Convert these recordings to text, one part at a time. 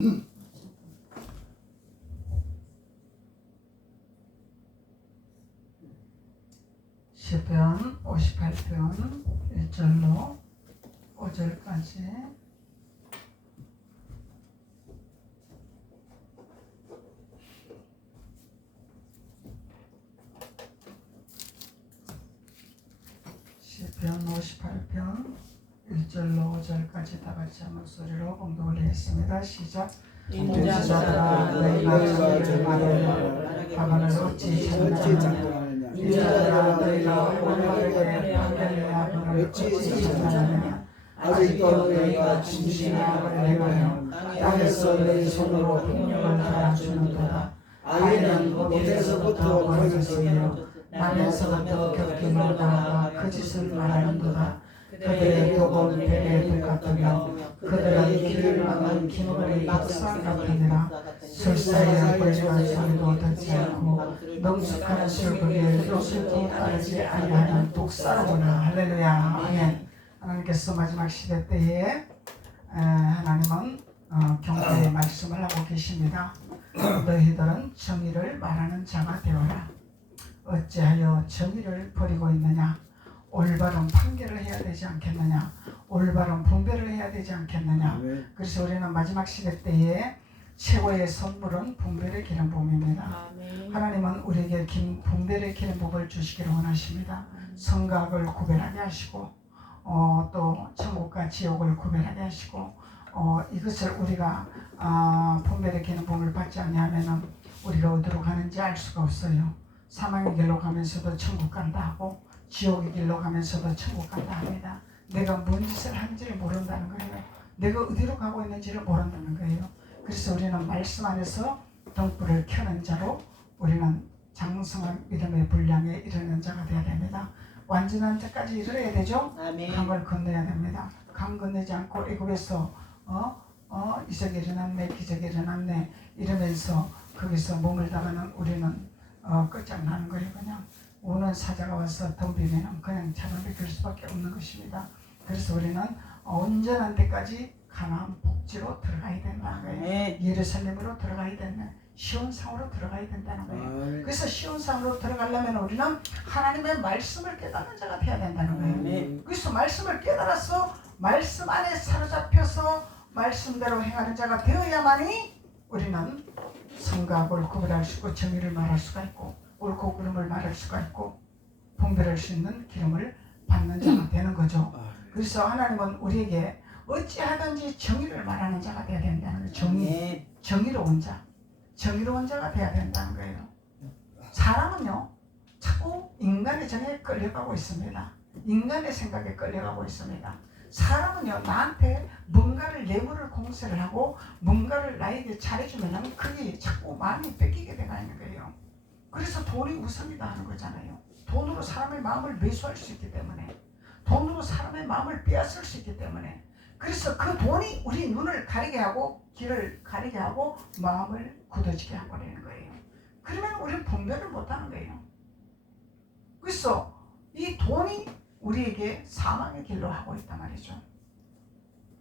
시편 58편 1절로 5절까지. 시편 58편 1절로 5절까지 다 같이 한 목소리로 봉독을 하겠습니다. 시작. 인자들아 너희가 저를 말하여 가만을 어찌 장난하느냐. 인자들아 너희가 올바르게 판결하여 어찌 장난하느냐. 아직도 너희가 진실하고 행하여 땅에서 너희 손으로 폭력을 달아주는도다. 아이는 못에서부터 거짓이며 남에서부터 격김을 당하다 거짓을 말하는도다. 그들의 욕은 뱀의 毒같으며 그들의 길을 막는 기머리 박사 같으니라. 술사에 걸리는 소리도 듣지 않고 능숙한 술국에 요술도 따르지 아니하는 독사로구나. 할렐루야. 아멘. 하나님께서 마지막 시대 때에 하나님은 경고의 말씀을 하고 계십니다. 너희들은 정의를 말하는 자가 되어라. 어찌하여 정의를 버리고 있느냐. 올바른 판결을 해야 되지 않겠느냐. 올바른 분별을 해야 되지 않겠느냐. 그래서 우리는 마지막 시대 때에 최고의 선물은 분별의 기름 부음입니다. 하나님은 우리에게 분별의 기름 부음을 주시기를 원하십니다. 선악을 구별하게 하시고 또 천국과 지옥을 구별하게 하시고 이것을 우리가 분별의 기름 부음을 받지 않으면 우리가 어디로 가는지 알 수가 없어요. 사망의 길로 가면서도 천국 간다 하고 지옥의 길로 가면서도 천국 간다 합니다. 내가 뭔 짓을 하는지를 모른다는 거예요. 내가 어디로 가고 있는지를 모른다는 거예요. 그래서 우리는 말씀 안에서 등불을 켜는 자로 우리는 장성한 믿음의 분량에 이르는 자가 되어야 됩니다. 완전한 자까지 이르러야 되죠. 강을 건너야 됩니다. 강 건너지 않고 애굽에서 이적이 일어났네 기적이 일어났네 이러면서 거기서 머물다가는 우리는 끝장나는 거예요. 그냥 오는 사자가 와서 덤비면 그냥 차단이 될 수밖에 없는 것입니다. 그래서 우리는 온전한 데까지 가나안 복지로 들어가야 된다는 거예요. 예루살렘으로 들어가야 된다. 시온상으로 들어가야 된다는 거예요. 그래서 시온상으로 들어가려면 우리는 하나님의 말씀을 깨닫는 자가 되어야 된다는 거예요. 그래서 말씀을 깨달아서 말씀 안에 사로잡혀서 말씀대로 행하는 자가 되어야만이 우리는 선악을 구별할 수 있고 정의를 말할 수가 있고 옳고 그름을 말할 수가 있고 분별할 수 있는 기름을 받는 자가 되는 거죠. 그래서 하나님은 우리에게 어찌하든지 정의를 말하는 자가 되어야 된다는 거예요. 정의로운 자, 정의로운 자가 되어야 된다는 거예요. 사람은요 자꾸 인간의 정에 끌려가고 있습니다. 인간의 생각에 끌려가고 있습니다. 사람은요 나한테 뭔가를 뇌물을 공세를 하고 뭔가를 나에게 잘해주면 그게 자꾸 마음이 뺏기게 되는 거예요. 그래서 돈이 우선이다 하는 거잖아요. 돈으로 사람의 마음을 매수할 수 있기 때문에, 돈으로 사람의 마음을 빼앗을 수 있기 때문에, 그래서 그 돈이 우리 눈을 가리게 하고 길을 가리게 하고 마음을 굳어지게 하고라는 거예요. 그러면 우리는 분별을 못하는 거예요. 그래서 이 돈이 우리에게 사망의 길로 하고 있단 말이죠.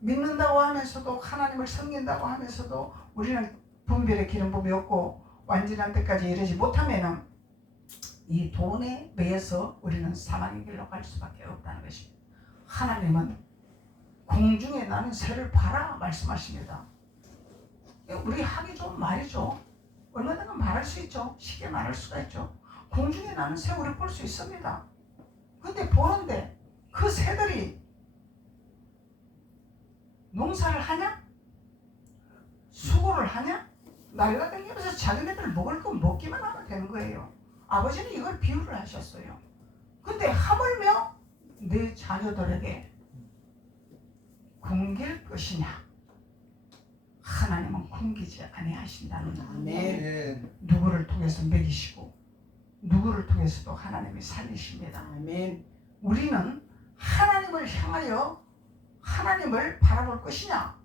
믿는다고 하면서도 하나님을 섬긴다고 하면서도 우리는 분별의 기름 부음이 없고 완전한 데까지 이르지 못하면 이 돈에 매여서 우리는 사망의 길로 갈 수밖에 없다는 것입니다. 하나님은 공중에 나는 새를 봐라 말씀하십니다. 우리 하기 좋은 말이죠. 얼마든지 말할 수 있죠. 쉽게 말할 수가 있죠. 공중에 나는 새 우리 볼 수 있습니다. 근데 보는데 그 새들이 농사를 하냐? 수고를 하냐? 날라다니면서 자기네들 먹을 거 먹기만 하면 되는 거예요. 아버지는 이걸 비유를 하셨어요. 근데 하물며 내 자녀들에게 굶길 것이냐? 하나님은 굶기지 아니하신다는 거예요. 누구를 통해서 먹이시고 누구를 통해서도 하나님이 살리십니다. 우리는 하나님을 향하여 하나님을 바라볼 것이냐?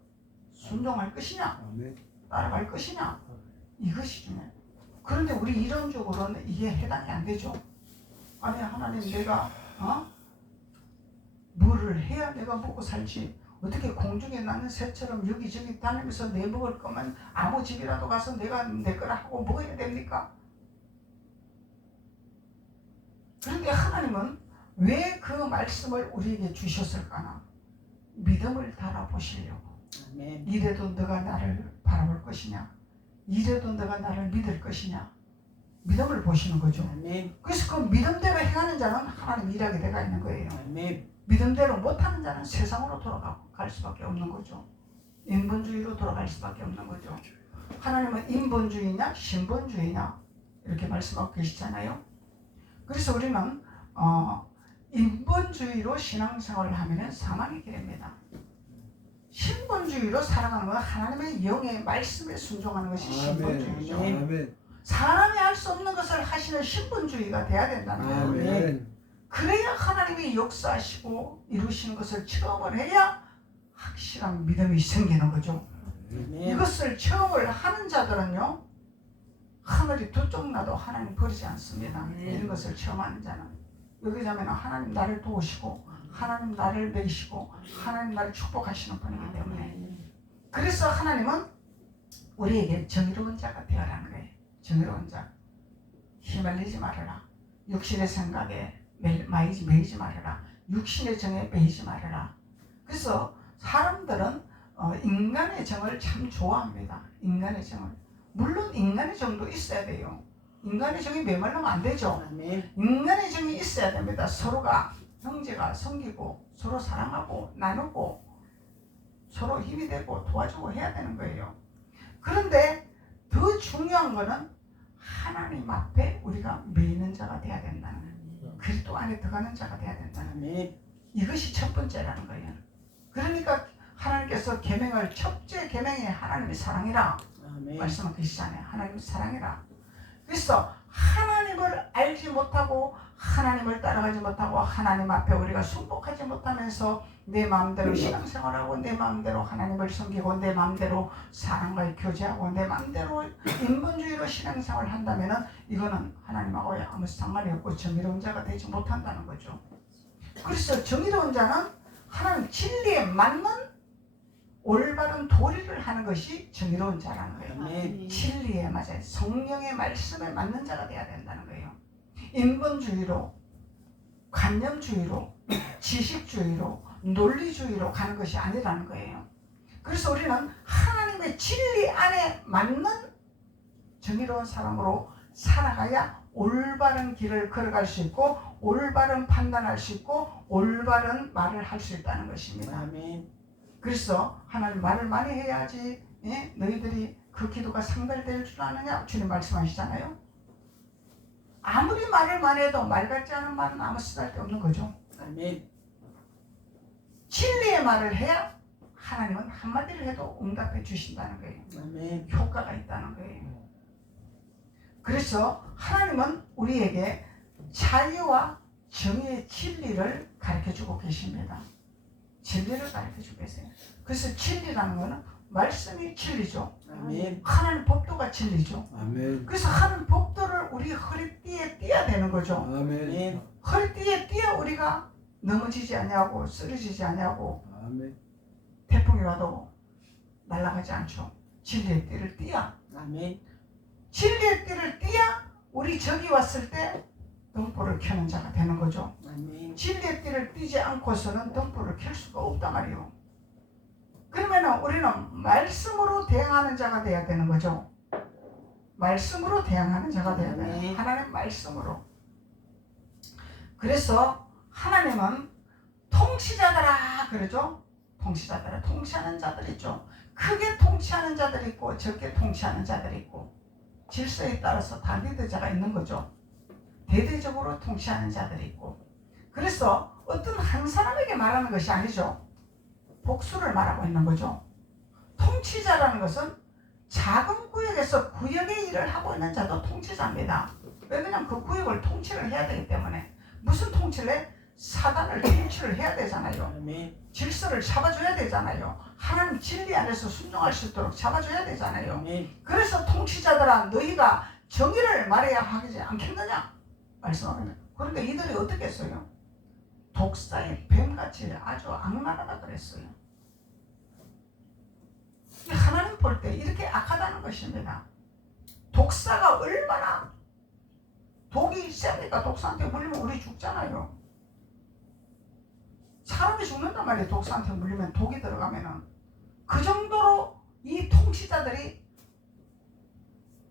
순종할 것이냐? 따라갈 것이냐? 이것이 중요해요. 그런데 우리 이론적으로는 이게 해당이 안 되죠. 아니 하나님 내가 뭐를 해야 내가 먹고 살지 어떻게 공중에 나는 새처럼 여기저기 다니면서 내 먹을 거면 아무 집이라도 가서 내가 내 거라 하고 먹어야 됩니까? 그런데 하나님은 왜 그 말씀을 우리에게 주셨을까나? 믿음을 달아보시려고. 아멘. 이래도 너가 나를 바라볼 것이냐? 이래도 너가 나를 믿을 것이냐? 믿음을 보시는 거죠. 아멘. 그래서 그 믿음대로 행하는 자는 하나님 일하게 돼가 있는 거예요. 아멘. 믿음대로 못하는 자는 세상으로 돌아갈 수밖에 없는 거죠. 인본주의로 돌아갈 수밖에 없는 거죠. 하나님은 인본주의냐 신본주의냐 이렇게 말씀하고 계시잖아요. 그래서 우리는 인본주의로 신앙생활을 하면 사망의 길입니다. 신본주의로 살아가는 건 하나님의 영의 말씀에 순종하는 것이 신본주의죠. 아멘. 사람이 할 수 없는 것을 하시는 신본주의가 돼야 된다는 거예요. 아멘. 그래야 하나님이 역사하시고 이루시는 것을 체험을 해야 확실한 믿음이 생기는 거죠. 아멘. 이것을 체험을 하는 자들은요, 하늘이 두 쪽 나도 하나님 버리지 않습니다. 이런 것을 체험하는 자는 여기 자면 하나님 나를 도우시고 하나님 나를 내시고 하나님 나를 축복하시는 분이기 때문에, 그래서 하나님은 우리에게 정의로운 자가 되어라는 거예요. 정의로운 자. 휘말리지 말아라. 육신의 생각에 매이지 말아라. 육신의 정에 매이지 말아라. 그래서 사람들은 인간의 정을 참 좋아합니다. 인간의 정을. 물론 인간의 정도 있어야 돼요. 인간의 정이 메말르면 안 되죠. 아멘. 인간의 정이 있어야 됩니다. 서로가 형제가 섬기고 서로 사랑하고 나누고 서로 힘이 되고 도와주고 해야 되는 거예요. 그런데 더 중요한 거는 하나님 앞에 우리가 매이는 자가 돼야 된다는 거예요. 그리스도 안에 들어가는 자가 돼야 된다는 거예요. 아멘. 이것이 첫 번째라는 거예요. 그러니까 하나님께서 계명을 첫째 계명이 하나님의 사랑이라 아멘. 말씀을 하시잖아요. 하나님의 사랑이라. 그래서 하나님을 알지 못하고 하나님을 따라가지 못하고 하나님 앞에 우리가 순복하지 못하면서 내 마음대로 신앙생활하고 내 마음대로 하나님을 섬기고 내 마음대로 사람과의 교제하고 내 마음대로 인본주의로 신앙생활을 한다면 이거는 하나님하고 아무 상관이 없고 정의로운 자가 되지 못한다는 거죠. 그래서 정의로운 자는 하나님 진리에 맞는 올바른 도리를 하는 것이 정의로운 자라는 거예요. 아멘. 진리에 맞아요. 성령의 말씀에 맞는 자가 돼야 된다는 거예요. 인본주의로, 관념주의로, 지식주의로, 논리주의로 가는 것이 아니라는 거예요. 그래서 우리는 하나님의 진리 안에 맞는 정의로운 사람으로 살아가야 올바른 길을 걸어갈 수 있고 올바른 판단할 수 있고 올바른 말을 할 수 있다는 것입니다. 아멘. 그래서 하나님 말을 많이 해야지 너희들이 그 기도가 상달될 줄 아느냐 주님 말씀하시잖아요. 아무리 말을 많이 해도 말 같지 않은 말은 아무 쓰잘데없는 거죠. 아멘. 진리의 말을 해야 하나님은 한마디를 해도 응답해 주신다는 거예요. 아멘. 효과가 있다는 거예요. 그래서 하나님은 우리에게 자유와 정의의 진리를 가르쳐주고 계십니다. 진리를 가르쳐주고 계세요. 그래서 진리라는 것은 말씀이 진리죠. 아멘. 하나님 법도가 진리죠. 아멘. 그래서 하나님 법도를 우리 허리띠에 띄어야 되는 거죠. 아멘. 허리띠에 띄어 우리가 넘어지지 아니하고 쓰러지지 아니하고 아멘. 태풍이 와도 날아가지 않죠. 진리의 띠를 띄어. 아멘. 진리의 띠를 띄어 우리 적이 왔을 때 등불을 켜는 자가 되는 거죠. 아멘. 진리의 띠를 띄지 않고서는 등불을 켤 수가 없단 말이에요. 그러면 우리는 말씀으로 대항하는 자가 돼야 되는 거죠. 말씀으로 대항하는 자가 돼야 돼요. 하나님 말씀으로. 그래서 하나님은 통치자들아 그러죠. 통치자들아, 통치하는 자들이 있죠. 크게 통치하는 자들이 있고 적게 통치하는 자들이 있고 질서에 따라서 다리대자가 있는 거죠. 대대적으로 통치하는 자들이 있고. 그래서 어떤 한 사람에게 말하는 것이 아니죠. 복수를 말하고 있는 거죠. 통치자라는 것은 작은 구역에서 구역의 일을 하고 있는 자도 통치자입니다. 왜냐하면 그 구역을 통치를 해야 되기 때문에. 무슨 통치를 해? 사단을 통치를 해야 되잖아요. 아멘. 질서를 잡아줘야 되잖아요. 하나님 진리 안에서 순종할 수 있도록 잡아줘야 되잖아요. 아멘. 그래서 통치자들아 너희가 정의를 말해야 하지 않겠느냐 말씀합니다. 그런데 이들이 어떻게 했어요? 독사의 뱀같이 아주 악랄하다 그랬어요. 하나님 볼 때 이렇게 악하다는 것입니다. 독사가 얼마나 독이 셉니까? 독사한테 물리면 우리 죽잖아요. 사람이 죽는단 말이에요. 독사한테 물리면 독이 들어가면은. 그 정도로 이 통치자들이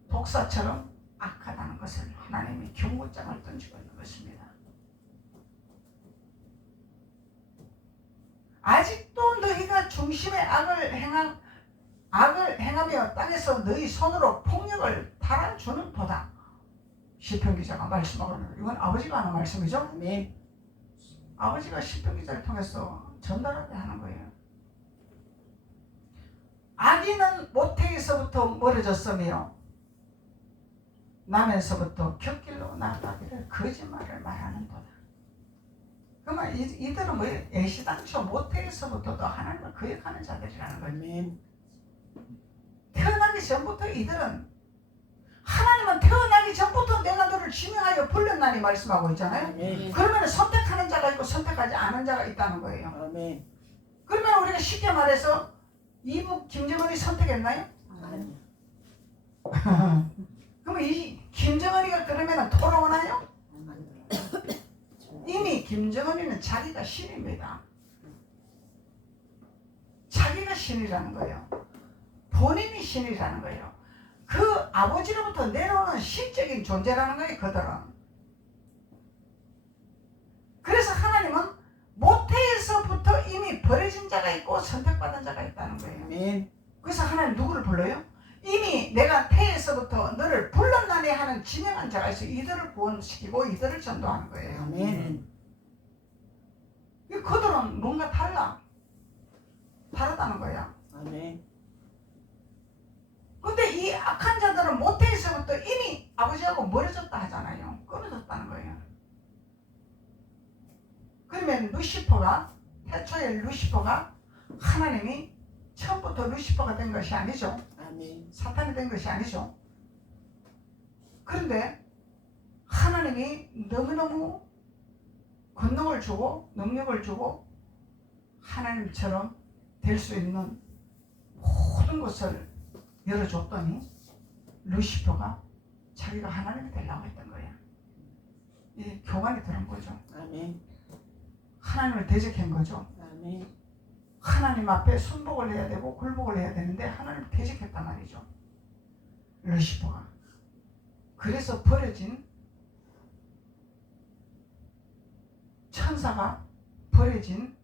독사처럼 악하다는 것을 하나님이 경고장을 던지고 있는 것입니다. 아직도 너희가 중심에 악을 행하며 땅에서 너희 손으로 폭력을 달아주는 도다. 시편 기자가 말씀하고 있는 거예요. 이건 아버지가 하는 말씀이죠. 네. 아버지가 시편 기자를 통해서 전달하게 하는 거예요. 악인은 모태에서부터 멀어졌으며 남에서부터 곁길로 나아가기를 거짓말을 말하는 도다. 그러면 이들은 뭐 애시당초 모태에서부터도 하나님을 거역하는 자들이라는 거예요. 아멘. 태어나기 전부터 이들은 하나님은 태어나기 전부터 내가 너를 지명하여 불렀나니 말씀하고 있잖아요. 아멘. 그러면 선택하는 자가 있고 선택하지 않은 자가 있다는 거예요. 아멘. 그러면 우리가 쉽게 말해서 이북 김정은이 선택했나요? 아니요. 그럼 이 김정은이가 그러면 돌아오나요? 아니요. 이미 김정은이는 자기가 신입니다. 자기가 신이라는 거예요. 본인이 신이라는 거예요. 그 아버지로부터 내려오는 신적인 존재라는 거예요. 그들은. 그래서 하나님은 모태에서부터 이미 버려진 자가 있고 선택받은 자가 있다는 거예요. 아멘. 그래서 하나님 누구를 불러요? 이미 내가 태에서부터 너를 불렀나니 하는 지명한 자가 있어. 이들을 구원시키고 이들을 전도하는 거예요. 아멘. 그들은 뭔가 다르다는 거야. 아멘. 근데 이 악한 자들은 모태에서부터 이미 아버지하고 멀어졌다 하잖아요. 끊어졌다는 거예요. 그러면 루시퍼가, 태초에 루시퍼가 하나님이 처음부터 루시퍼가 된 것이 아니죠. 아멘. 사탄이 된 것이 아니죠. 그런데 하나님이 너무너무 권능을 주고 능력을 주고 하나님처럼 될 수 있는 모든 것을 열어줬더니 루시퍼가 자기가 하나님이 되려고 했던 거예요. 이 교만이 들은 거죠. 아멘. 하나님을 대적한 거죠. 아멘. 하나님 앞에 순복을 해야 되고 굴복을 해야 되는데 하나님을 대적했단 말이죠. 루시퍼가. 그래서 버려진 천사가 버려진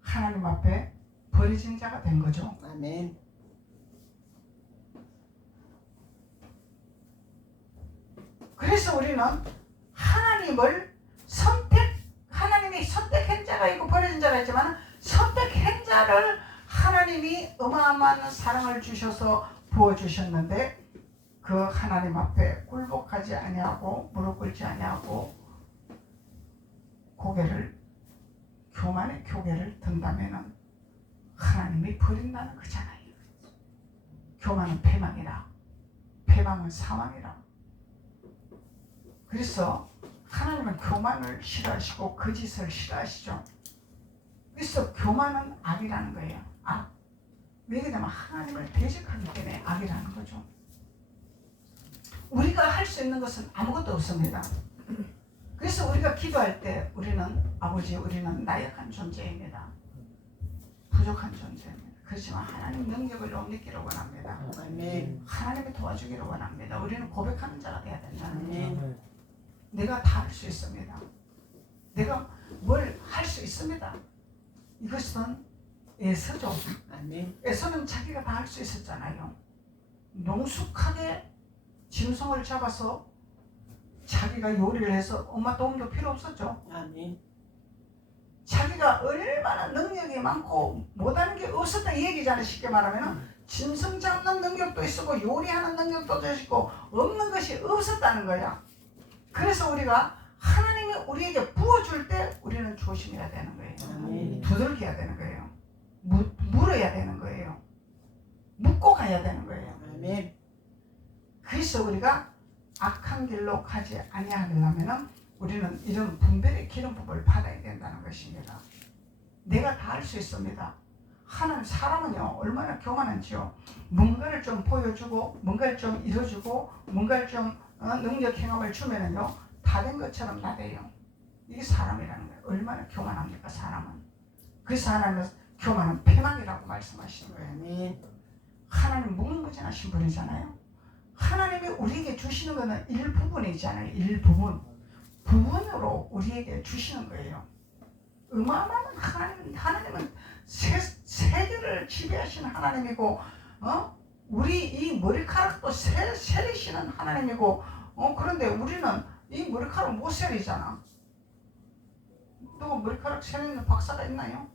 하나님 앞에 버려진 자가 된 거죠. 아멘. 그래서 우리는 하나님을 하나님이 선택한 자가 있고 버려진 자가 있지만 선택한 자를 하나님이 어마어마한 사랑을 주셔서 부어주셨는데 그 하나님 앞에 굴복하지 아니하고 무릎 꿇지 아니하고 교만의 고개를 든다면은 하나님이 버린다는 거잖아요. 교만은 패망이라, 패망은 사망이라. 그래서 하나님은 교만을 싫어하시고 거짓을 싫어하시죠. 그래서 교만은 악이라는 거예요. 악. 왜 그러냐면 하나님을 대적하기 때문에 악이라는 거죠. 우리가 할 수 있는 것은 아무것도 없습니다. 그래서 우리가 기도할 때 우리는 아버지, 우리는 나약한 존재입니다. 부족한 존재입니다. 그렇지만 하나님 능력을 느끼기를 원합니다. 아멘. 하나님이 도와주기를 원합니다. 우리는 고백하는 자가 돼야 된다는 거예요. 아멘. 내가 다 할 수 있습니다. 내가 뭘 할 수 있습니다. 이것은 에서죠. 아멘. 에서는 자기가 다 할 수 있었잖아요. 농숙하게 짐승을 잡아서 자기가 요리를 해서 엄마 도움도 필요 없었죠. 아멘. 자기가 얼마나 능력이 많고 못하는 게 없었다 이 얘기잖아요. 쉽게 말하면 짐승 잡는 능력도 있었고 요리하는 능력도 있었고 없는 것이 없었다는 거야. 그래서 우리가 하나님이 우리에게 부어줄 때 우리는 조심해야 되는 거예요. 아멘. 두들겨야 되는 거예요. 물어야 되는 거예요. 묻고 가야 되는 거예요. 아멘. 그래서 우리가 악한 길로 가지 아니하려면 우리는 이런 분별의 기름부음을 받아야 된다는 것입니다. 내가 다 할 수 있습니다. 하나님 사람은요 얼마나 교만한지요. 뭔가를 좀 보여주고 뭔가를 좀 이뤄주고 뭔가를 좀 능력 행함을 주면은요 다 된 것처럼 나대요. 이게 사람이라는 거예요. 얼마나 교만합니까 사람은. 그래서 하나님은 교만은 패망이라고 말씀하시는 거예요. 아멘. 하나님 무궁무진하신 분이잖아요. 하나님이 우리에게 주시는 것은 일부분이잖아요. 일부분. 부분으로 우리에게 주시는 거예요. 어마어마한 하나님은 세계를 지배하시는 하나님이고 우리 이 머리카락도 세리시는 하나님이고 그런데 우리는 이 머리카락 못 세리잖아. 누가 머리카락 세리는 박사가 있나요?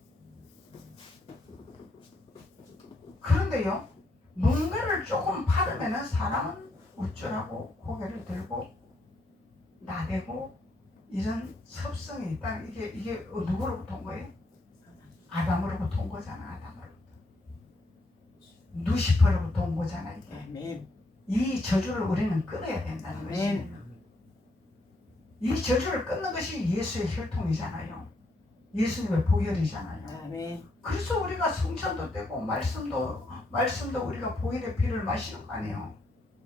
그런데요 뭔가를 조금 받으면 사람은 우쭐하고 고개를 들고 나대고 이런 습성이 있다. 이게 누구로부터 온 거예요? 아담으로부터 온 거잖아. 아담으로부터. 루시퍼로부터 온 거잖아. 이게. 아멘. 이 저주를 우리는 끊어야 된다는 것이. 이 저주를 끊는 것이 예수의 혈통이잖아요. 예수님의 보혈이잖아요. 아멘. 그래서 우리가 성찬도 떼고 말씀도 우리가 보혈의 피를 마시는 거 아니에요.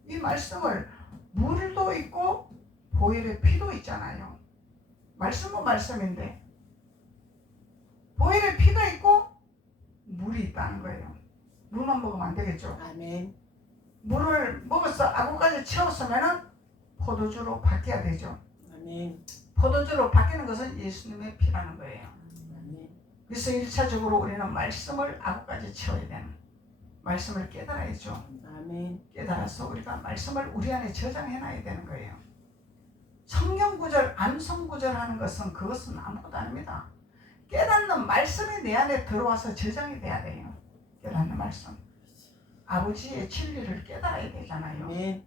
이 말씀을 물도 있고 보혈의 피도 있잖아요. 말씀은 말씀인데 보혈의 피가 있고 물이 있다는 거예요. 물만 먹으면 안 되겠죠. 아멘. 물을 먹어서 아구까지 채웠으면은 포도주로 바뀌어야 되죠. 아멘. 포도주로 바뀌는 것은 예수님의 피라는 거예요. 아멘. 그래서 1차적으로 우리는 말씀을 아구까지 채워야 되는, 말씀을 깨달아야죠. 아멘. 깨달아서 우리가 말씀을 우리 안에 저장해놔야 되는 거예요. 성경 구절, 암송 구절 하는 것은 그것은 아무것도 아닙니다. 깨닫는 말씀이 내 안에 들어와서 저장이 돼야 돼요. 깨닫는 말씀. 아버지의 진리를 깨달아야 되잖아요. 아멘.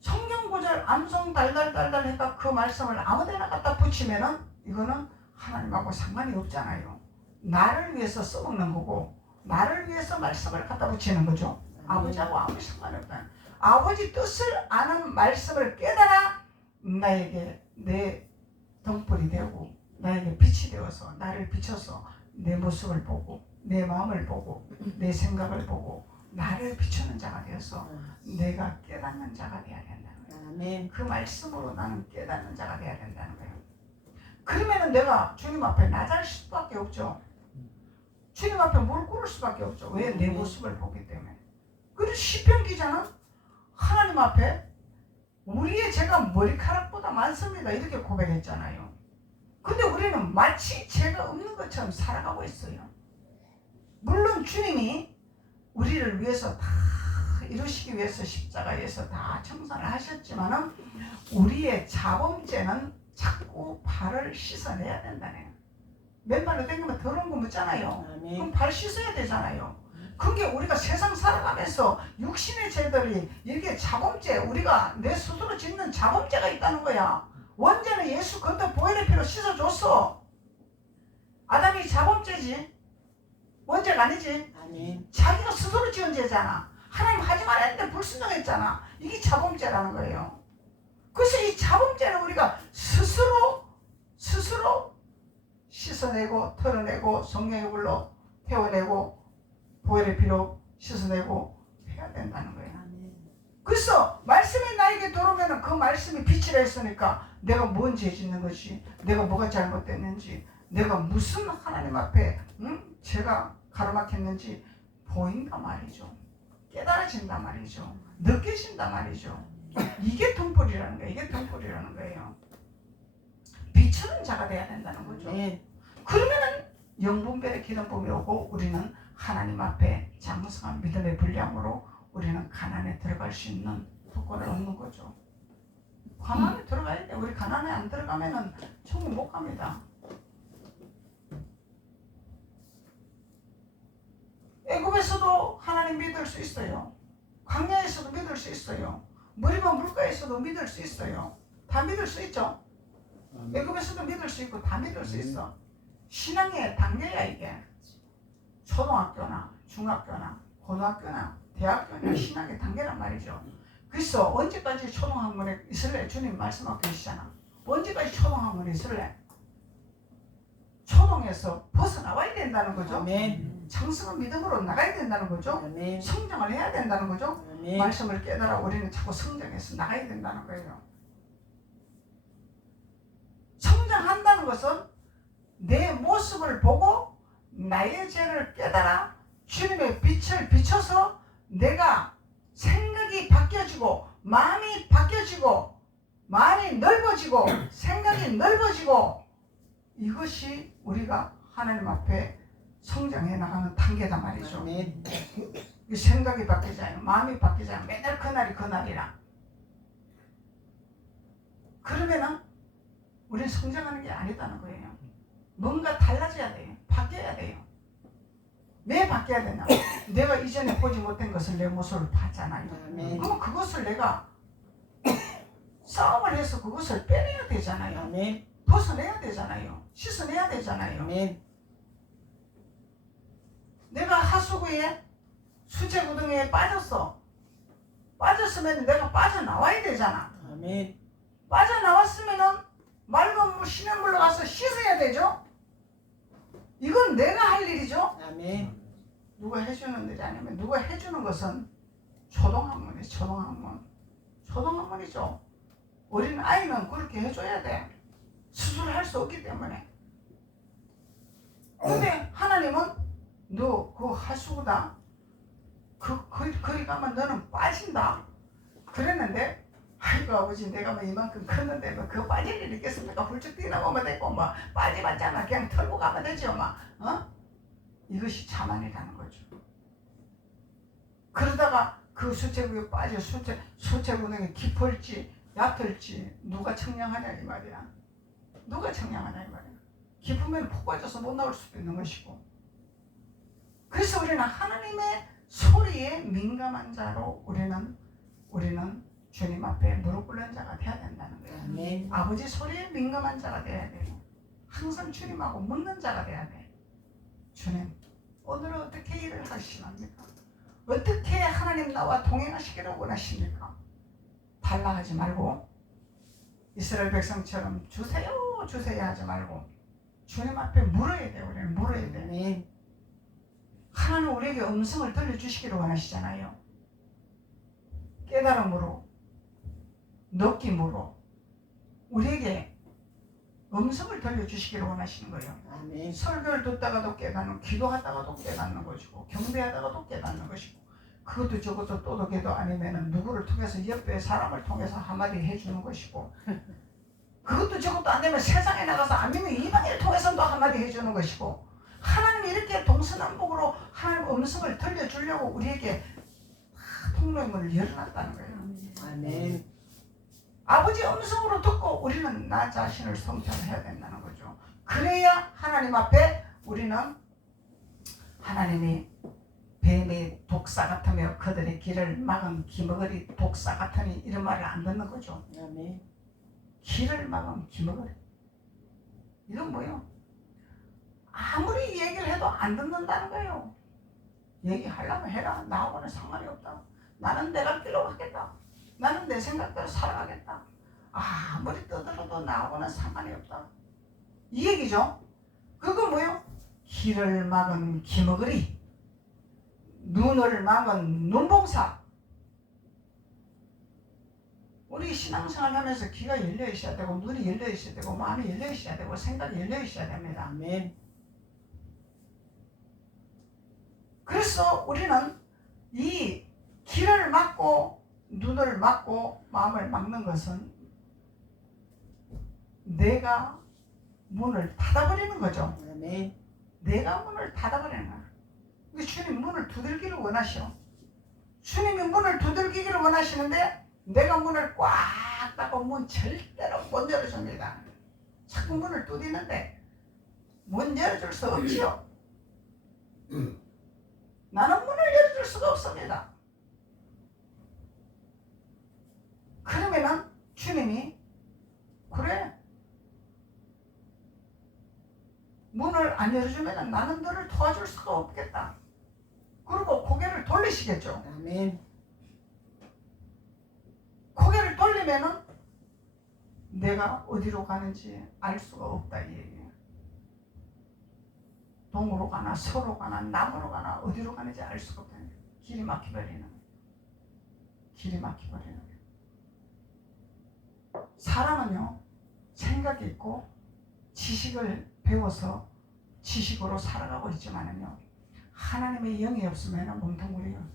성경 구절, 암송 달달달달 해가 그 말씀을 아무데나 갖다 붙이면은 이거는 하나님하고 상관이 없잖아요. 나를 위해서 써먹는 거고 나를 위해서 말씀을 갖다 붙이는 거죠. 아버지하고 아무리 상관이 없다. 아버지 뜻을 아는 말씀을 깨달아 나에게 내 등불이 되고 나에게 빛이 되어서 나를 비춰서 내 모습을 보고 내 마음을 보고 내 생각을 보고 나를 비추는 자가 되어서 내가 깨닫는 자가 되어야 된다는 거예요. 아멘. 그 말씀으로 나는 깨닫는 자가 되어야 된다는 거예요. 그러면은 내가 주님 앞에 낮아질 수밖에 없죠. 주님 앞에 물 꿇을 수밖에 없죠. 왜? 내 모습을 보기 때문에. 그래서 시편 기자는 하나님 앞에 우리의 죄가 머리카락보다 많습니다 이렇게 고백했잖아요. 근데 우리는 마치 죄가 없는 것처럼 살아가고 있어요. 물론 주님이 우리를 위해서 다 이루시기 위해서 십자가에서 다 청산을 하셨지만은 우리의 자범죄는 자꾸 발을 씻어내야 된다네요. 맨발로 댕기면 더러운 거 묻잖아요. 아멘. 그럼 발 씻어야 되잖아요. 그게 우리가 세상 살아가면서 육신의 죄들이 이렇게 자범죄, 우리가 내 스스로 짓는 자범죄가 있다는 거야. 원죄는 예수 그것도 보혈의 피로 씻어줬어. 아담이 자범죄지 원죄가 아니지. 아멘. 자기가 스스로 지은 죄잖아. 하나님 하지 말았는데 불순종했잖아. 이게 자범죄라는 거예요. 그래서 이 자범죄는 우리가 스스로 씻어내고 털어내고 성령의 불로 태워내고 보혈의 피로 씻어내고 해야 된다는 거예요. 아멘. 그래서 말씀이 나에게 들어오면 그 말씀이 빛이라 했으니까 내가 뭔 죄 짓는 것이, 내가 뭐가 잘못됐는지, 내가 무슨 하나님 앞에 제가 가로막혔는지 보인단 말이죠. 깨달아진단 말이죠. 느껴진단 말이죠. 이게 등불이라는 거예요. 이게 등불이라는 거예요. 비추는 자가 돼야 된다는 거죠. 아멘. 그러면은 영분별의 기름붐이 오고 우리는 하나님 앞에 장성한 믿음의 분량으로 우리는 가난에 들어갈 수 있는 조건을 얻는 거죠. 가난에 들어가야 돼. 우리 가난에 안 들어가면은 천국 못 갑니다. 애굽에서도 하나님 믿을 수 있어요. 광야에서도 믿을 수 있어요. 머리만 물가에서도 믿을 수 있어요. 다 믿을 수 있죠. 애굽에서도 믿을 수 있고 다 믿을 수 있어. 신앙의 단계야 이게. 초등학교나 중학교나 고등학교나 대학교나 신앙의 단계란 말이죠. 그래서 언제까지 초등학문에 있을래? 주님 말씀하고 계시잖아. 언제까지 초등학문에 있을래? 초동에서 벗어나와야 된다는 거죠. 아멘. 정성은 믿음으로 나가야 된다는 거죠. 아멘. 성장을 해야 된다는 거죠. 아멘. 말씀을 깨달아 우리는 자꾸 성장해서 나가야 된다는 거예요. 성장한다는 것은 내 모습을 보고 나의 죄를 깨달아 주님의 빛을 비춰서 내가 생각이 바뀌어지고 마음이 바뀌어지고 마음이 넓어지고 생각이 넓어지고 이것이 우리가 하나님 앞에 성장해 나가는 단계다 말이죠. 아멘. 이 생각이 바뀌잖아요. 마음이 바뀌잖아요. 맨날 그날이 그날이라. 그러면은 우리는 성장하는 게 아니다는 거예요. 뭔가 달라져야 돼요. 바뀌어야 돼요. 왜 바뀌어야 되냐? 내가 이전에 보지 못한 것을 내 모습을 봤잖아요. 아멘. 그럼 그것을 내가 싸움을 해서 그것을 빼내야 되잖아요. 아멘. 벗어내야 되잖아요. 씻어내야 되잖아요. 아멘. 내가 하수구에 수제구덩이에 빠졌어. 빠졌으면 내가 빠져나와야 되잖아. 아멘. 빠져나왔으면은 맑은 물, 신은물로 가서 씻어야 되죠. 이건 내가 할 일이죠. 아멘. 누가 해주는 일이 아니면 누가 해주는 것은 초등학문이죠. 초등학문. 초등학문이죠. 어린 아이는 그렇게 해줘야 돼. 스스로 할 수 없기 때문에. 근데 하나님은 너 그 하수구다. 거기 가면 너는 빠진다. 그랬는데 아이고 아버지 내가 뭐 이만큼 컸는데 뭐 그거 빠질 일 있겠습니까? 훌쩍 뛰어나오면 되고 뭐 빠지봤잖아. 그냥 털고 가면 되죠. 막 이것이 자만이라는 거죠. 그러다가 그 수채구에 빠져 수채구멍이 깊을지 얕을지 누가 청량하냐 이 말이야. 누가 청량하냐 이 말이야. 깊으면 푹 빠져서 못 나올 수도 있는 것이고. 그래서 우리는 하나님의 소리에 민감한 자로 우리는 주님 앞에 무릎 꿇는 자가 돼야 된다는 거예요. 아멘. 아버지 소리에 민감한 자가 돼야 돼요. 항상 주님하고 묻는 자가 돼야 돼. 주님, 오늘은 어떻게 일을 하시랍니까? 어떻게 하나님 나와 동행하시기를 원하십니까? 달라하지 말고 이스라엘 백성처럼 주세요 주세요 하지 말고 주님 앞에 물어야 돼. 우리는 물어야 돼. 아멘. 하나님 우리에게 음성을 들려주시기를 원하시잖아요. 깨달음으로 느낌으로 우리에게 음성을 들려주시기를 원하시는 거예요. 아멘. 설교를 듣다가도 깨닫는, 기도하다가도 깨닫는 것이고 경배하다가도 깨닫는 것이고 그것도 저것도 또도개도 아니면은 누구를 통해서 옆에 사람을 통해서 한마디 해주는 것이고 그것도 저것도 안 되면 세상에 나가서 아니면 이방인을 통해서도 한마디 해주는 것이고 하나님이 이렇게 동서남북으로 하나님 음성을 들려주려고 우리에게 통로의 문을 열어놨다는 거예요. 아멘. 아버지 음성으로 듣고 우리는 나 자신을 성찰해야 된다는 거죠. 그래야 하나님 앞에 우리는 하나님이 뱀의 독사 같으며 그들의 길을 막은 기머거리 독사 같으니 이런 말을 안 듣는 거죠. 아멘. 길을 막은 기머거리. 이건 뭐예요? 아무리 얘기를 해도 안 듣는다는 거예요. 얘기하려면 해라. 나하고는 상관이 없다. 나는 내가 길로 가겠다. 나는 내 생각대로 살아가겠다. 아무리 떠들어도 나하고는 상관이 없다. 이 얘기죠. 그건 뭐예요? 길을 막은 기머거리, 눈을 막은 눈봉사. 우리 신앙생활 하면서 귀가 열려 있어야 되고 눈이 열려 있어야 되고 마음이 열려 있어야 되고 생각이 열려 있어야 됩니다. 아멘. 그래서 우리는 이 길을 막고 눈을 막고 마음을 막는 것은 내가 문을 닫아버리는 거죠. 아멘. 내가 문을 닫아버리는 거야. 주님 문을 두들기를 원하셔. 주님이 문을 두들기기를 원하시는데 내가 문을 꽉 닫고 문 절대로 못 열어줍니다. 자꾸 문을 두드리는데 문 열어줄 수 없지요. 나는 문을 열어줄 수가 없습니다. 그러면은 주님이 그래 문을 안 열어주면 나는 너를 도와줄 수가 없겠다. 그리고 고개를 돌리시겠죠. 아멘. 고개를 돌리면은 내가 어디로 가는지 알 수가 없다 이 얘기예요. 동으로 가나 서로 가나 남으로 가나 어디로 가는지 알 수가 없다는 거예요. 길이 막혀버리는 거예요. 길이 막혀버리는 거예요. 사람은요 생각이 있고 지식을 배워서 지식으로 살아가고 있지만은요 하나님의 영이 없으면 몸통구리요.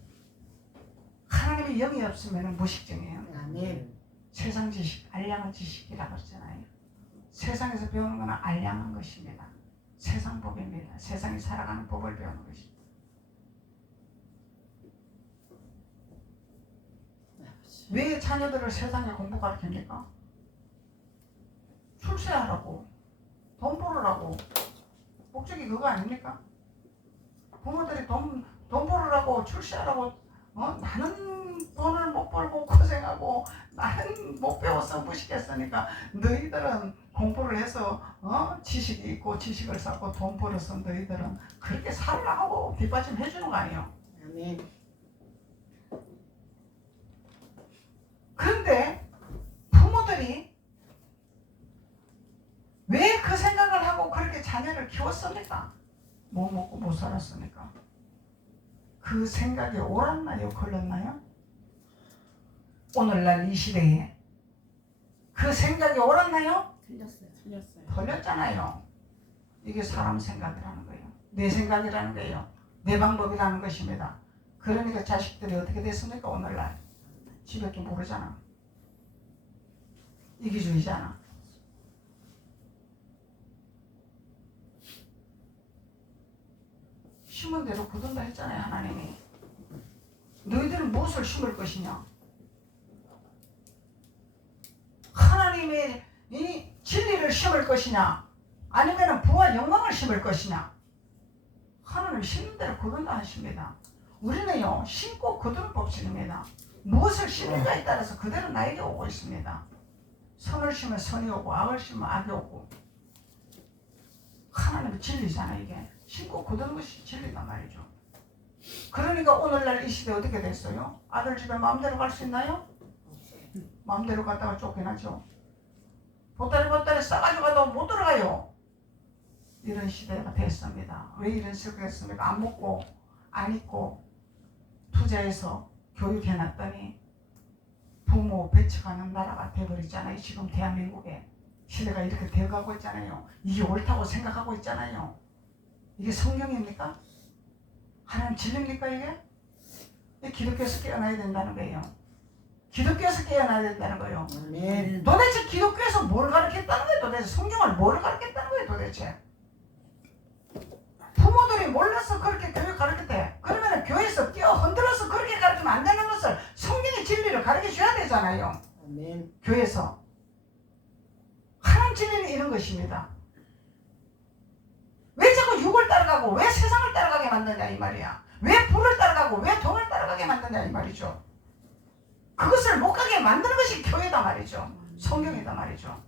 하나님의 영이 없으면 무식증이에요. 아멘. 세상 지식, 알량한 지식이라고 했잖아요. 세상에서 배우는 것은 알량한 것입니다. 세상 법입니다. 세상이 살아가는 법을 배우는 것입니다. 왜 자녀들을 세상에 공부 가르칩니까? 출세하라고, 돈 벌으라고. 목적이 그거 아닙니까? 부모들이 돈 벌으라고 출세하라고 나는 돈을 못 벌고 고생하고 나는 못 배워서 무식했으니까 너희들은 공부를 해서 지식이 있고 지식을 쌓고 돈 벌어서 너희들은 그렇게 살라고 뒷받침 해주는 거 아니에요. 아멘. 그런데 부모들이 왜 그 생각을 하고 그렇게 자녀를 키웠습니까? 뭐 먹고 못 살았습니까? 그 생각이 옳았나요? 걸렸나요? 오늘날 이 시대에 그 생각이 옳았나요? 틀렸어요. 틀렸어요. 걸렸잖아요. 이게 사람 생각이라는 거예요. 내 생각이라는 거예요. 내 방법이라는 것입니다. 그러니까 자식들이 어떻게 됐습니까? 오늘날 집밖에 모르잖아. 이기주의잖아. 심은 대로 거둔다 했잖아요. 하나님이. 너희들은 무엇을 심을 것이냐? 하나님의 이 진리를 심을 것이냐? 아니면 부와 영광을 심을 것이냐? 하나님 심는 대로 거둔다 하십니다. 우리는요 심고 거두는 법칙입니다. 무엇을 심을까에 따라서 그대로 나에게 오고 있습니다. 선을 심으면 선이 오고 악을 심으면 악이 오고. 하나님의 진리잖아요. 이게 심고 거두는 것이 진리단 말이죠. 그러니까 오늘날 이 시대 어떻게 됐어요? 아들 집에 마음대로 갈 수 있나요? 마음대로 갔다가 쫓겨나죠. 보따리 싸가지고 가도 못 들어가요. 이런 시대가 됐습니다. 왜 이런 시대가 됐습니까? 안 먹고 안 입고 투자해서 교육해놨더니 부모 배척하는 나라가 돼버리잖아요. 지금 대한민국에 시대가 이렇게 되어가고 있잖아요. 이게 옳다고 생각하고 있잖아요. 이게 성경입니까? 하나님 진리입니까 이게? 기독교에서 깨어나야 된다는 거예요. 기독교에서 깨어나야 된다는 거예요. 아멘. 도대체 기독교에서 뭘 가르쳤다는 거예요? 도대체 성경을 뭘 가르쳤다는 거예요? 도대체 부모들이 몰라서 그렇게 교육 가르쳤대. 그러면 교회에서 끼어 흔들어서 그렇게 가르치면 안 되는 것을 성경의 진리를 가르쳐 줘야 되잖아요. 아멘. 교회에서 하나님 진리는 이런 것입니다. 왜 자꾸 육을 따라가고 왜 세상을 따라가게 만드냐 이 말이야. 왜 불을 따라가고 왜 돈을 따라가게 만드냐 이 말이죠. 그것을 못 가게 만드는 것이 교회다 말이죠. 성경이다 말이죠.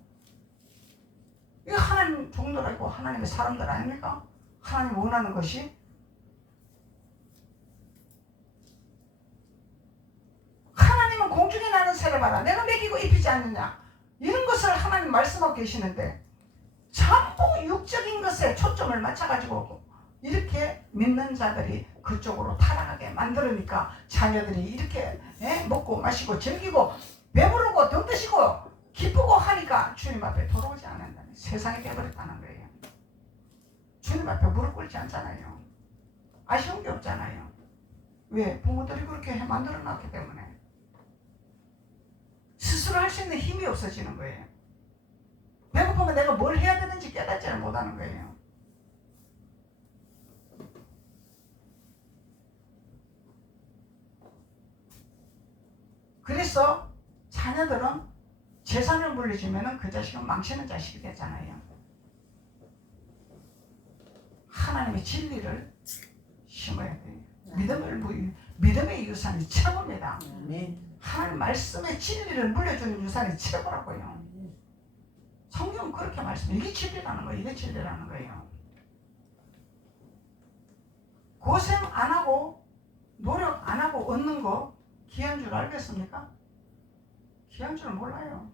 이거 하나님 종들이고 하나님의 사람들 아닙니까? 하나님 원하는 것이 하나님은 공중에 나는 새를 봐라. 내가 먹이고 입히지 않느냐. 이런 것을 하나님 말씀하고 계시는데 전부 육적인 것에 초점을 맞춰가지고 이렇게 믿는 자들이 그쪽으로 타락하게 만들으니까 자녀들이 이렇게 먹고 마시고 즐기고 배부르고 등 드시고 기쁘고 하니까 주님 앞에 돌아오지 않는다는 세상이 되어버렸다는 거예요. 주님 앞에 무릎 꿇지 않잖아요. 아쉬운 게 없잖아요. 왜? 부모들이 그렇게 만들어놨기 때문에 스스로 할 수 있는 힘이 없어지는 거예요. 배고프면 내가 뭘 해야 되는지 깨닫지를 못하는 거예요. 그래서 자녀들은 재산을 물려주면 그 자식은 망치는 자식이 되잖아요. 하나님의 진리를 심어야 돼요. 믿음의 유산이 최고입니다. 아멘. 하나님 말씀의 진리를 물려주는 유산이 최고라고요. 성경은 그렇게 말씀해요. 이게 진리라는 거예요. 이게 진리라는 거예요. 고생 안 하고 노력 안 하고 얻는 거 귀한 줄 알겠습니까? 귀한 줄 몰라요.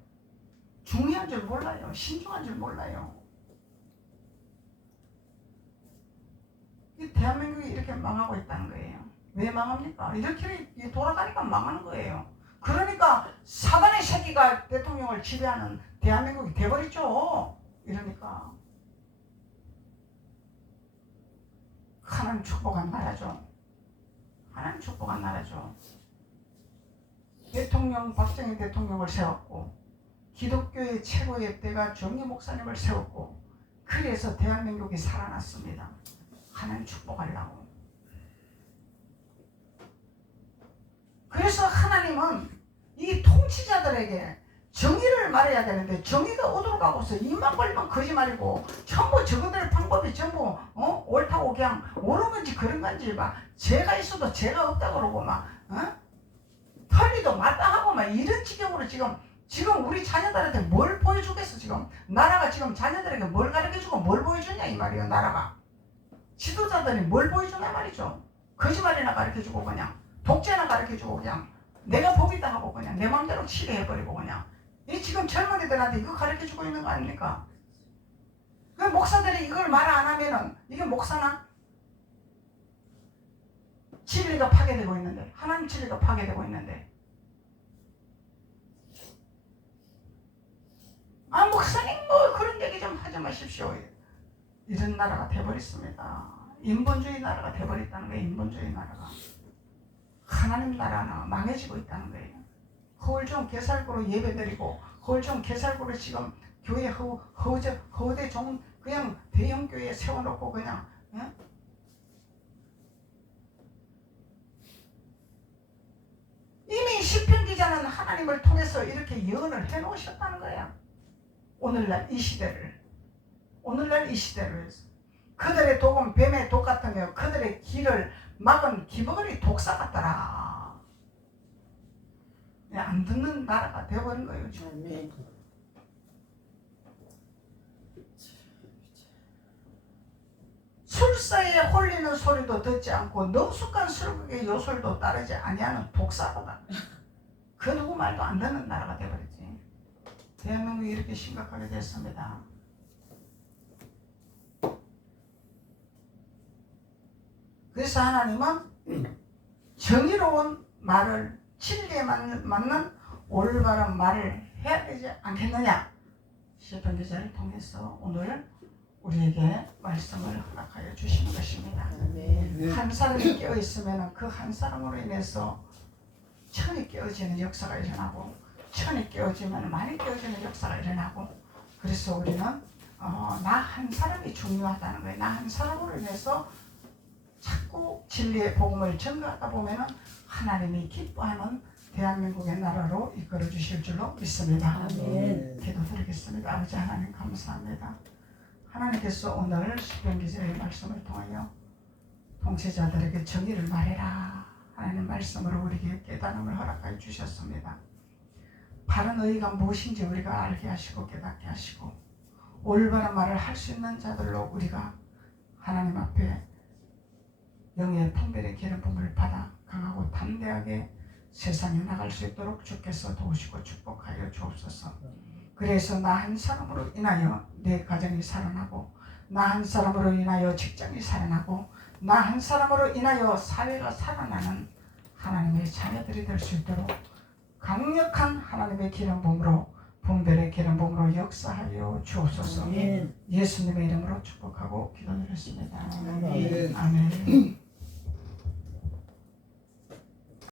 중요한 줄 몰라요. 신중한 줄 몰라요. 이 대한민국이 이렇게 망하고 있다는 거예요. 왜 망합니까? 이렇게 돌아가니까 망하는 거예요. 그러니까 사단의 새끼가 대통령을 지배하는 대한민국이 돼버리죠. 이러니까 하나님 축복한 나라죠. 하나님 축복한 나라죠. 대통령 박정희 대통령을 세웠고 기독교의 최고의 때가 정리 목사님을 세웠고 그래서 대한민국이 살아났습니다. 하나님 축복하려고. 그래서 하나님은 이 통치자들에게 정의를 말해야 되는데 정의가 어디로 가고서 입만 벌리면 거짓말이고 전부 저것들의 방법이 전부 옳다고 그냥 옳은 건지 그런 건지 막 죄가 있어도 죄가 없다 그러고 막 털리도 마땅하고 막 이런 지경으로 지금 우리 자녀들한테 뭘 보여주겠어. 지금 나라가 지금 자녀들에게 뭘 가르쳐주고 뭘 보여주냐 이 말이에요. 나라가 지도자들이 뭘 보여주냐 말이죠. 거짓말이나 가르쳐주고 그냥 독재나 가르쳐주고 그냥 내가 복이다 하고 그냥 내 마음대로 치료해버리고 그냥 이 지금 젊은이들한테 이거 가르쳐주고 있는 거 아닙니까? 그 목사들이 이걸 말 안 하면은 이게 목사나? 진리가 파괴되고 있는데 하나님 진리가 파괴되고 있는데 아 목사님 뭐 그런 얘기 좀 하지 마십시오. 이런 나라가 돼버렸습니다. 인본주의 나라가 돼버렸다는 거예요. 인본주의 나라가 하나님 나라는 망해지고 있다는 거예요. 허울종 개살구로 예배드리고 허울종 개살구로 지금 교회 허우대 종 그냥 대형 교회에 세워놓고 그냥 이미 시편 기자는 하나님을 통해서 이렇게 예언을 해놓으셨다는 거야. 오늘날 이 시대를 해서 그들의 독은 뱀의 독 같으며 그들의 길을 막은 기버거리 독사 같더라. 안 듣는 나라가 되어버린 거예요. 아멘. 술사에 홀리는 소리도 듣지 않고 능숙한 술국의 요술도 따르지 아니하는 독사보다 그 누구 말도 안 듣는 나라가 되어버리지. 대한민국이 이렇게 심각하게 됐습니다. 그래서 하나님은 정의로운 말을 진리에 맞는 올바른 말을 해야 되지 않겠느냐. 시편 기자를 통해서 오늘 우리에게 말씀을 허락하여 주신 것입니다. 아멘. 한 사람이 깨어있으면 그 한 사람으로 인해서 천이 깨어지는 역사가 일어나고 천이 깨어지면 많이 깨어지는 역사가 일어나고 그래서 우리는 나 한 사람이 중요하다는 거예요. 나 한 사람으로 인해서 자꾸 진리의 복음을 전가하다 보면 하나님이 기뻐하는 대한민국의 나라로 이끌어 주실 줄로 믿습니다. 아멘. 기도드리겠습니다. 아버지 하나님 감사합니다. 하나님께서 오늘 시편 기자의 말씀을 통하여 통치자들에게 정의를 말해라 하나님 말씀으로 우리에게 깨달음을 허락하여 주셨습니다. 바른 의의가 무엇인지 우리가 알게 하시고 깨닫게 하시고 올바른 말을 할 수 있는 자들로 우리가 하나님 앞에 영의 풍별의 기름 부음을 받아 강하고 담대하게 세상에 나갈 수 있도록 주께서 도우시고 축복하여 주옵소서. 그래서 나 한 사람으로 인하여 내 가정이 살아나고 나 한 사람으로 인하여 직장이 살아나고 나 한 사람으로 인하여 사회가 살아나는 하나님의 자녀들이 될 수 있도록 강력한 하나님의 기름 부음으로 분별의 기름 부음으로 역사하여 주옵소서. 아멘. 예수님의 이름으로 축복하고 기도드렸습니다. 아멘. 아멘.